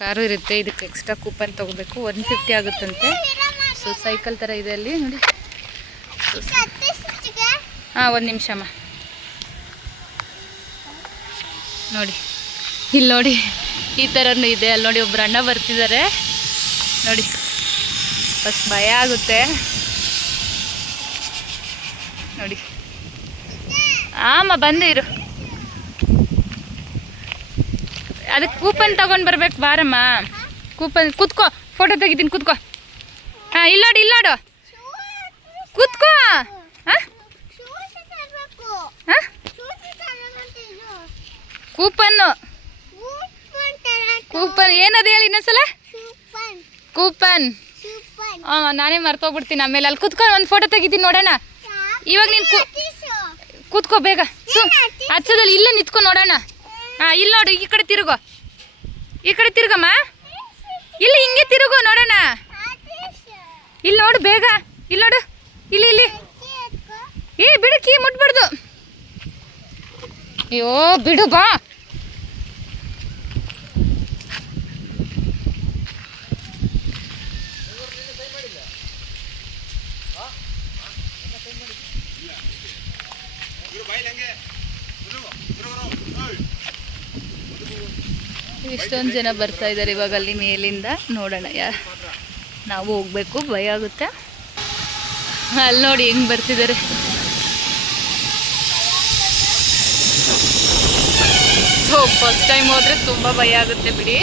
Car ಇರುತ್ತೆ. ಇದಕ್ಕೆ extra coupon ತೊಗೋಬೇಕು, 150 ಆಗುತ್ತಂತೆ. ಸೊ ಸೈಕಲ್ ಥರ ಇದೆ ಅಲ್ಲಿ ನೋಡಿ. ಹಾಂ, ಒಂದು ನಿಮಿಷಮ್ಮ. ನೋಡಿ ಇಲ್ಲಿ ನೋಡಿ, ಈ ಥರನೂ ಇದೆ. ಅಲ್ಲಿ ನೋಡಿ ಒಬ್ರು ಅಣ್ಣ ಬರ್ತಿದ್ದಾರೆ ನೋಡಿ. ಫಸ್ಟ್ ಭಯ ಆಗುತ್ತೆ ನೋಡಿ. ಆಮ ಬಂದಿರು, ಅದಕ್ಕೆ ಕೂಪನ್ ತಗೊಂಡು ಬರ್ಬೇಕು ಬಾರಮ್ಮ. ಕೂಪನ್ ಕೂತ್ಕೋ, ಫೋಟೋ ತೆಗಿತೀನಿ ಕೂತ್ಕೋ. ಹಾಂ, ಇಲ್ಲಾಡು ಇಲ್ಲಾಡು, ಕೂತ್ಕೋ. ಹಾಂ ಹಾಂ, ಕೂಪನ್ನು ಕೂಪನ್ ಏನದು ಹೇಳಿ ಇನ್ನೊಂದ್ಸಲ. ಕೂಪನ್. ಹಾಂ, ನಾನೇ ಮರ್ತೋಗ್ಬಿಡ್ತೀನಿ ಆಮೇಲೆ. ಅಲ್ಲಿ ಕೂತ್ಕೊಂಡು ಒಂದು ಫೋಟೋ ತೆಗಿತೀನಿ ನೋಡೋಣ. ಇವಾಗ ನೀನು ಕೂತ್ಕೋ ಬೇಗ. ಹಚ್ಚದಲ್ಲಿ ಇಲ್ಲೇ ನಿಂತ್ಕೊ ನೋಡೋಣ. ಹಾಂ, ಇಲ್ಲಿ ನೋಡು, ಈ ಕಡೆ ತಿರುಗೋ, ಈ ಕಡೆ ತಿರುಗಮ್ಮ. ಇಲ್ಲಿ ಹಿಂಗೆ ತಿರುಗೋ ನೋಡೋಣ. ಇಲ್ಲಿ ನೋಡು ಬೇಗ, ಇಲ್ಲಿ ನೋಡು, ಇಲ್ಲಿ ಇಲ್ಲಿ. ಬಿಡು, ಕೀ ಮುಟ್ಬಾರ್ದು. ಅಯ್ಯೋ ಬಿಡು ಬಾ. ಇಷ್ಟೊಂದು ಜನ ಬರ್ತಾ ಇದ್ದಾರೆ ಇವಾಗ ಅಲ್ಲಿ ಮೇಲಿಂದ. ನೋಡೋಣ, ನಾವು ಹೋಗ್ಬೇಕು, ಭಯ ಆಗುತ್ತೆ. ಅಲ್ಲಿ ನೋಡಿ ಹೆಂಗೆ ಬರ್ತಿದ್ದಾರೆ. ಸೊ ಫಸ್ಟ್ ಟೈಮ್ ಹೋದರೆ ತುಂಬ ಭಯ ಆಗುತ್ತೆ ಬಿಡಿ.